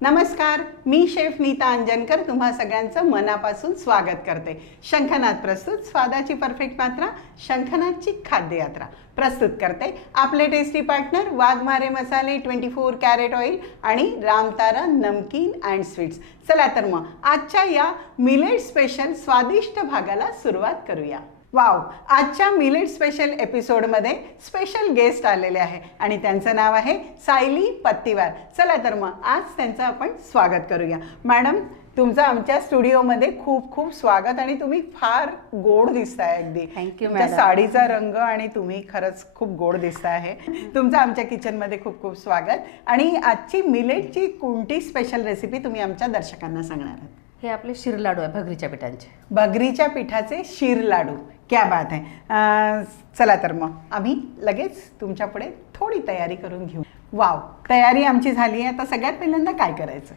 नमस्कार, मी शेफ नीता अंजनकर तुम्हा सगळ्यांचं मनापासून स्वागत करते. शंखनाद प्रस्तुत स्वादाची परफेक्ट मात्रा शंखनादची खाद्ययात्रा प्रस्तुत करते आपले टेस्टी पार्टनर वाघमारे मसाले 24 कॅरेट ऑइल आणि रामतारा नमकीन अँड स्वीट्स. चला तर मग आजच्या या मिलेट स्पेशल स्वादिष्ट भागाला सुरुवात करूया. वाव, आजच्या मिलेट स्पेशल एपिसोडमध्ये स्पेशल गेस्ट आलेले आहे आणि त्यांचं नाव आहे सायली पत्तीवार. चला तर मग आज त्यांचं आपण स्वागत करूया. मॅडम, तुमचं आमच्या स्टुडिओमध्ये खूप खूप स्वागत आणि तुम्ही फार गोड दिसताय. अगदी थँक्यू तुमच्या मॅडम. साडीचा रंग आणि तुम्ही खरंच खूप गोड दिसताय आहे. तुमचं आमच्या किचनमध्ये खूप खूप स्वागत. आणि आजची मिलेटची कोणती स्पेशल रेसिपी तुम्ही आमच्या दर्शकांना सांगणार आहात? हे आपले शिर लाडू आहे भगरीच्या पिठांचे. भगरीच्या पिठाचे शीर लाडू. क्या बात आहे. चला तर मग आम्ही लगेच तुमच्या पुढे थोडी तयारी करून घेऊ. वाव, तयारी आमची झाली आहे. आता सगळ्यात पहिल्यांदा काय करायचं?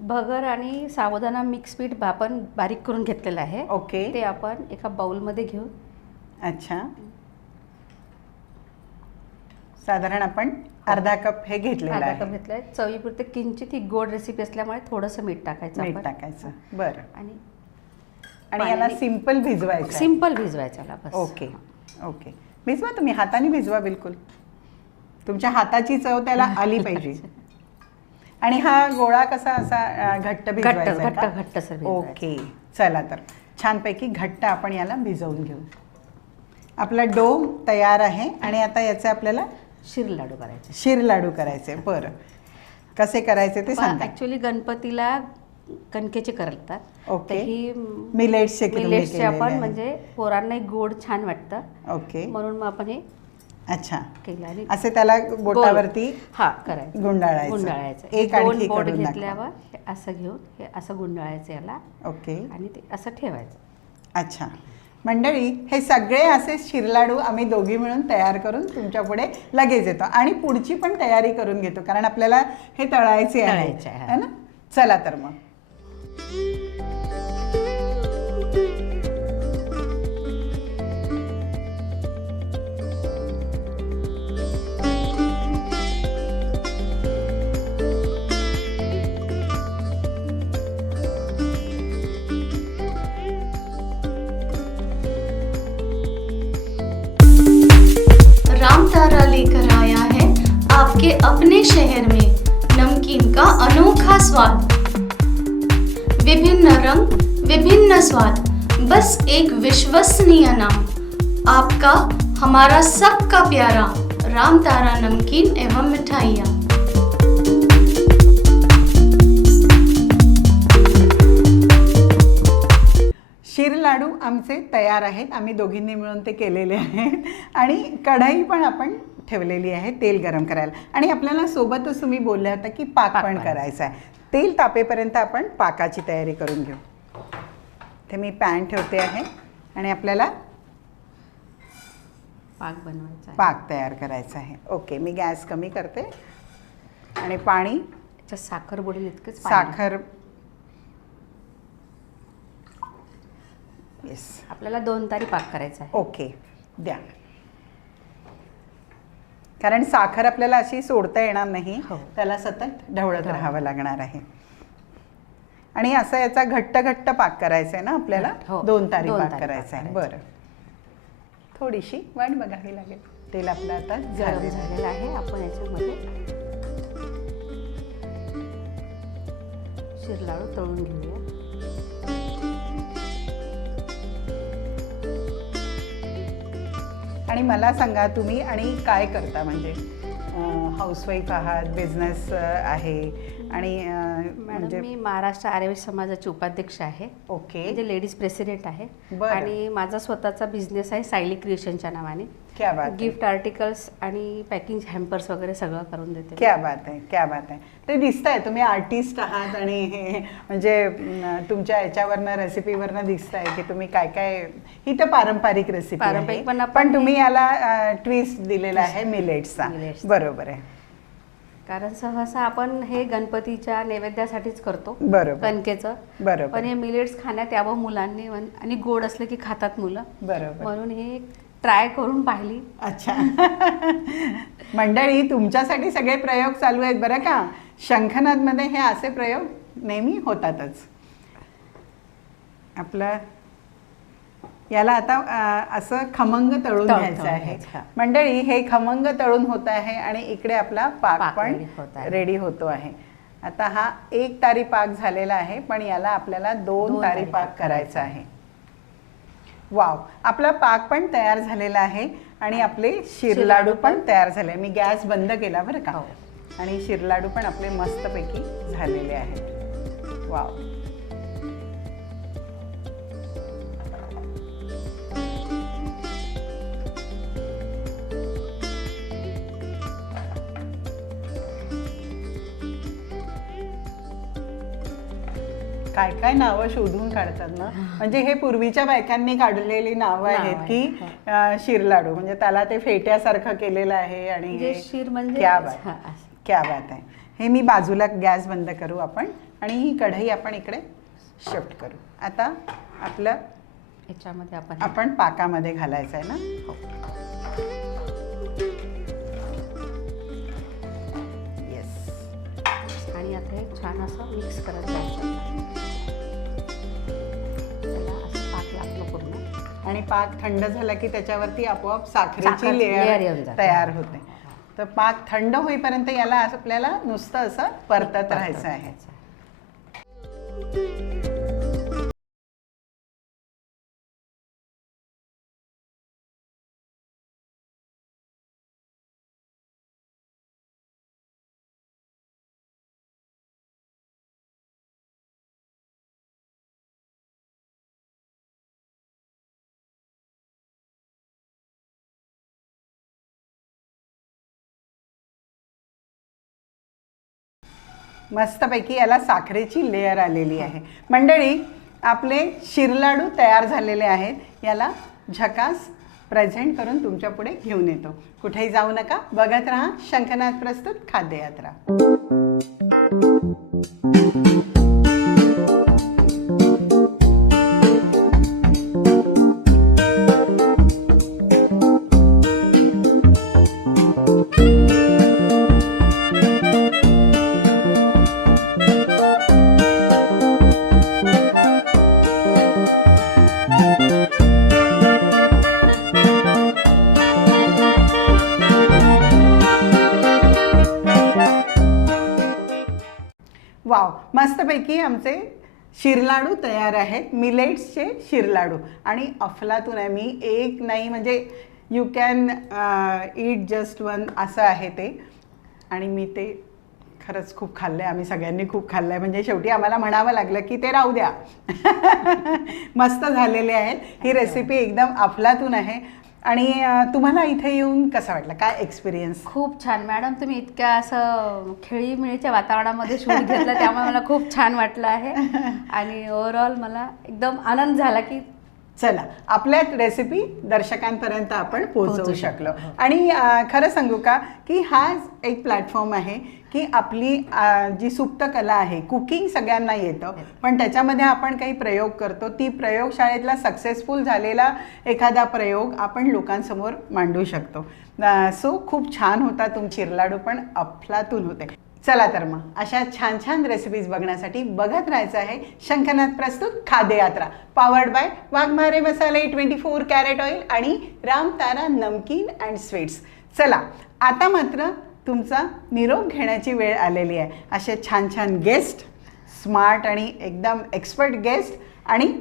भगर आणि साबुदाणा मिक्स पीठ आपण बारीक करून घेतलेलं आहे. ओके. ते आपण एका बाउलमध्ये घेऊ. अच्छा, साधारण आपण अर्धा कप हे घेतलेलं अर्धा आहे. कप घेतलंय. चवीपुरते किंचित ही गोड रेसिपी असल्यामुळे थोडंसं मीठ टाकायचं मीठ आपण. टाकायचं. बरं. आणि आणि याला सिंपल भिजवायचं आहे. सिंपल भिजवायचं याला बस. Okay okay. भिजवा तुम्ही, हाताने भिजवा. बिलकुल तुमच्या हाताची चव त्याला आली पाहिजे. आणि हा गोळा कसा असा घट्ट भिजवायचा आहे घट्ट का? घट्ट सर. ओके. चला तर छानपैकी घट्ट आपण याला भिजवून घेऊ. आपला डो तयार आहे आणि आता याचे आपल्याला शिर लाडू करायचे. शीर लाडू करायचे. बरं, कसे करायचे ते सांगा. ऍक्च्युअली गणपतीला कणकेचे करतात. ओके. तर ही मिलेट्सचे मिलेट्सचे आपण म्हणजे पोरांना गोड छान वाटतं. ओके. म्हणून मग आपण हे अच्छा केलं आणि असे त्याला बोटावरती हा करायचं. गुंडाळायचं. गुंडाळायचं. एक दोन आणखी बोट करून दाखवा. घेतल्यावर हे असं घेऊन हे असं गुंडाळायचं याला ओके. आणि ते असं ठेवायचं. अच्छा मंडळी, हे सगळे असे शिरलाडू आम्ही दोघी मिळून तयार करून तुमच्या पुढे लगेच येतो आणि पुढची पण तयारी करून घेतो कारण आपल्याला हे तळायचे तळायचे आहे, आहे. है ना? चला तर मग. रामतारा लेकर आया है आपके अपने शहर में नमकीन का अनोखा स्वाद. विभिन्न रंग, विभिन्न स्वाद, बस एक विश्वसनीय नाम. आपका, हमारा सबका प्यारा रामतारा नमकीन एवं मिठाइयाँ. शीर लाडू आमचे तयार आहेत. आम्ही दोघींनी मिळून ते केलेले आहेत आणि कढई पण आपण ठेवलेली आहे तेल गरम करायला. आणि आपल्याला सोबतच तुम्ही बोलल्या होता की पाक पण करायचा आहे. तेल तापेपर्यंत आपण पाकाची तयारी करून घेऊ. ते मी पॅन ठेवते आहे आणि आपल्याला पाक बनवायचा आहे. पाक तयार करायचा आहे. ओके, मी गॅस कमी करते आणि पाणी, त्याच्यात साखर बुडेल इतकंच पाणी. साखर. येस. आपल्याला 2 तारी पाक करायचा आहे. ओके, द्या. कारण साखर आपल्याला अशी सोडता येणार नाही. हो. त्याला सतत ढवळत राहावं लागणार आहे. आणि असं याचा घट्ट घट्ट पाक करायचा आहे ना आपल्याला? हो. 2 तारी 2 पाक तारी करायचा आहे. पाक बरं, थोडीशी वाट बघावी लागेल. तेल आपलं आता गरम झालं. झालेलं आहे. आपण याच्यामध्ये शिर लाडू तळून घेऊया. आणि मला सांगा, तुम्ही आणि काय करता? म्हणजे हाऊसवाईफ आहात, बिझनेस आहे आणि मॅडम, म्हणजे मी महाराष्ट्र आर्यवैश्य समाजाची उपाध्यक्ष आहे. ओके. म्हणजे लेडीज प्रेसिडेंट आहे. बरं. आणि माझा स्वतःचा बिझनेस आहे सायली क्रिएशनच्या नावाने. क्या बात आहे. गिफ्ट आर्टिकल्स आणि पॅकिंग हॅम्पर्स वगैरे सगळं करून देते. क्या बात आहे, क्या बात आहे. ते दिसतंय तुम्ही आर्टिस्ट आहात आणि हे म्हणजे तुमच्या याच्यावरनं रेसिपीवरनं दिसतंय की तुम्ही काय काय. ही तर पारंपरिक रेसिपी पारंपरिक, पण आपण पण तुम्ही याला ट्विस्ट दिलेला आहे मिलेट्सचा. मिलेट्सचा. बरोबर आहे. कारण सहसा आपण हे गणपतीच्या नैवेद्यासाठीच करतो बरोबर. कणकेचं. बरोबर. पण हे मिलेट्स खाण्यात यावं मुलांनी आणि गोड असलं की खातात मुलं. बरोबर. म्हणून हे ट्राय करून पाहिली. अच्छा मंडळी, तुमच्यासाठी सगळे प्रयोग चालू आहेत बरं का. शंखनादमध्ये हे असे प्रयोग नेहमी होतातच. आपलं याला आता असं खमंग तळून घ्यायचं आहे. मंडळी, हे खमंग तळून होत आहे आणि इकडे आपला पाक पण रेडी होतो आहे. आता हा 1 तारी पाक झालेला आहे, पण याला आपल्याला 2 तारी पाक करायचा आहे. वाव, आपला पाक पण तयार झालेला आहे आणि आपले शिरलाडू पण तयार झाले. मी गॅस बंद केला बरं का. आणि शिरलाडू पण आपले मस्तपैकी झालेले आहेत. वाव. काय काय नावं शोधून काढतात ना, म्हणजे हे पूर्वीच्या बायकांनी काढलेली नावं आहेत की शिरलाडू म्हणजे त्याला ते फेट्यासारखं केलेलं आहे आणि शिर म्हणजे क्या बात आहे. हे मी बाजूला गॅस बंद करू आपण आणि ही कढई आपण इकडे शिफ्ट करू. आता आपलं याच्यामध्ये आपण पाकामध्ये घालायचं आहे ना. येस. आणि आता हे छान असं मिक्स करत जायचं. आणि पाक थंड झाला की त्याच्यावरती आपोआप साखरेची लेयर तयार होते. तर पाक थंड होईपर्यंत याला आपल्याला नुसतं असं परतत राहायचं आहे. मस्तपैकी याला साखरेची लेयर आलेली आहे. मंडळी, आपले शिरलाडू तयार झालेले आहेत. याला झकास प्रेझेंट करून तुमच्या पुढे घेऊन येतो. कुठेही जाऊ नका, बघत राहा शंखनाद प्रस्तुत खाद्ययात्रा. वाव, मस्तपैकी आमचे शिरलाडू तयार आहेत. मिलेट्सचे शिरलाडू आणि अफलातून आहे. मी एक नाही म्हणजे you can eat just one असं आहे ते. आणि मी ते खरंच खूप खाल्लं आहे. आम्ही सगळ्यांनी खूप खाल्लं आहे. म्हणजे शेवटी आम्हाला म्हणावं लागलं की ते राहू द्या. मस्त झालेले आहेत. ही रेसिपी एकदम अफलातून आहे. आणि तुम्हाला इथे येऊन कसं वाटलं, काय एक्सपिरियन्स? खूप छान मॅडम, तुम्ही इतक्या असं खेळीमेळीच्या वातावरणामध्ये शूट घेतलं त्यामुळे मला खूप छान वाटलं आहे. आणि ओव्हरऑल मला एकदम आनंद झाला की चला आपल्या रेसिपी दर्शकांपर्यंत आपण पोहोचवू शकलो. आणि खरं सांगू का की हा एक प्लॅटफॉर्म आहे की आपली जी सुप्त कला आहे, कुकिंग सगळ्यांना येतं, पण त्याच्यामध्ये आपण काही प्रयोग करतो. ती प्रयोगशाळेतला सक्सेसफुल झालेला एखादा प्रयोग आपण लोकांसमोर मांडू शकतो. सो खूप छान होता. तुमचे शिरलाडू पण अफलातून होते. चला तर मग अशा छान छान रेसिपीज बघण्यासाठी बघत राहायचं आहे शंखनाद प्रस्तुत खाद्ययात्रा, पॉवर्ड बाय वाघमारे मसाले, 24 कॅरेट ऑइल आणि रामतारा नमकीन अँड स्वीट्स. चला आता मात्र तुमचा निरोप घेण्याची वेळ आलेली आहे. असे छान छान गेस्ट, स्मार्ट आणि एकदम एक्सपर्ट गेस्ट आणि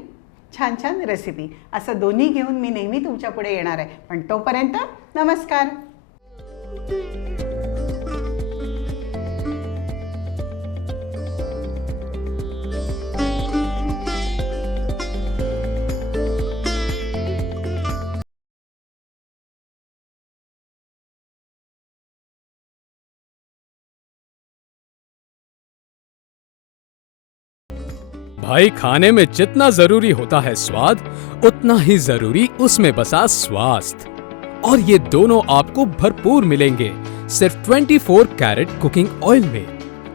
छान छान रेसिपी, असं दोन्ही घेऊन मी नेहमी तुमच्या पुढे येणार आहे. पण तोपर्यंत नमस्कार. भाई, खाने में जितना जरूरी होता है स्वाद, उतना ही जरूरी उसमें बसा स्वास्थ्य, और ये दोनों आपको भरपूर मिलेंगे सिर्फ 24 कैरेट कुकिंग ऑयल में,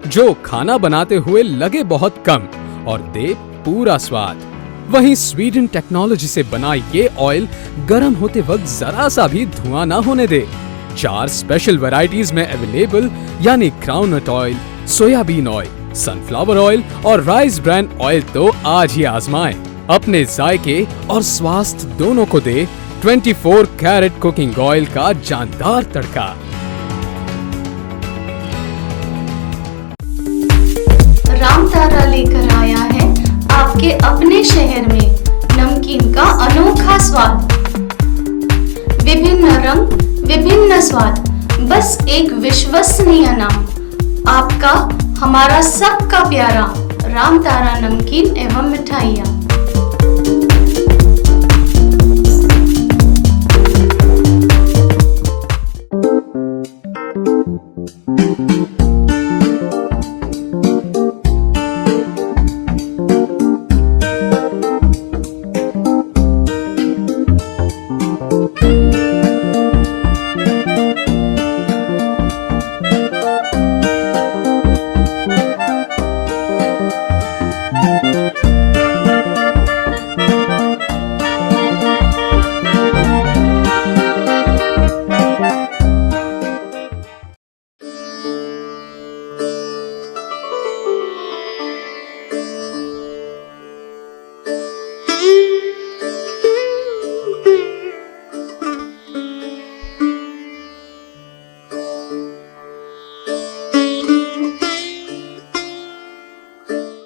जो खाना बनाते हुए लगे बहुत कम और दे पूरा स्वाद। वहीं स्वीडन टेक्नोलॉजी से बना ये ऑयल गर्म होते वक्त जरा सा भी धुआं ना होने दे। 4 स्पेशल वैरायटीज में अवेलेबल, यानी groundnut oil, soybean oil, sunflower oil और राइस ब्रांड ऑयल तो आज ही आजमाएं। अपने जायके और स्वास्थ्य दोनों को दे 24 कैरेट कुकिंग ऑयल का जानदार तड़का। रामतारा लेकर आया है आपके अपने शहर में नमकीन का अनोखा स्वाद। विभिन्न रंग, विभिन्न स्वाद, बस एक विश्वसनीय नाम। आपका, हमारा सबका प्यारा रामतारा नमकीन एवं मिठाइयाँ।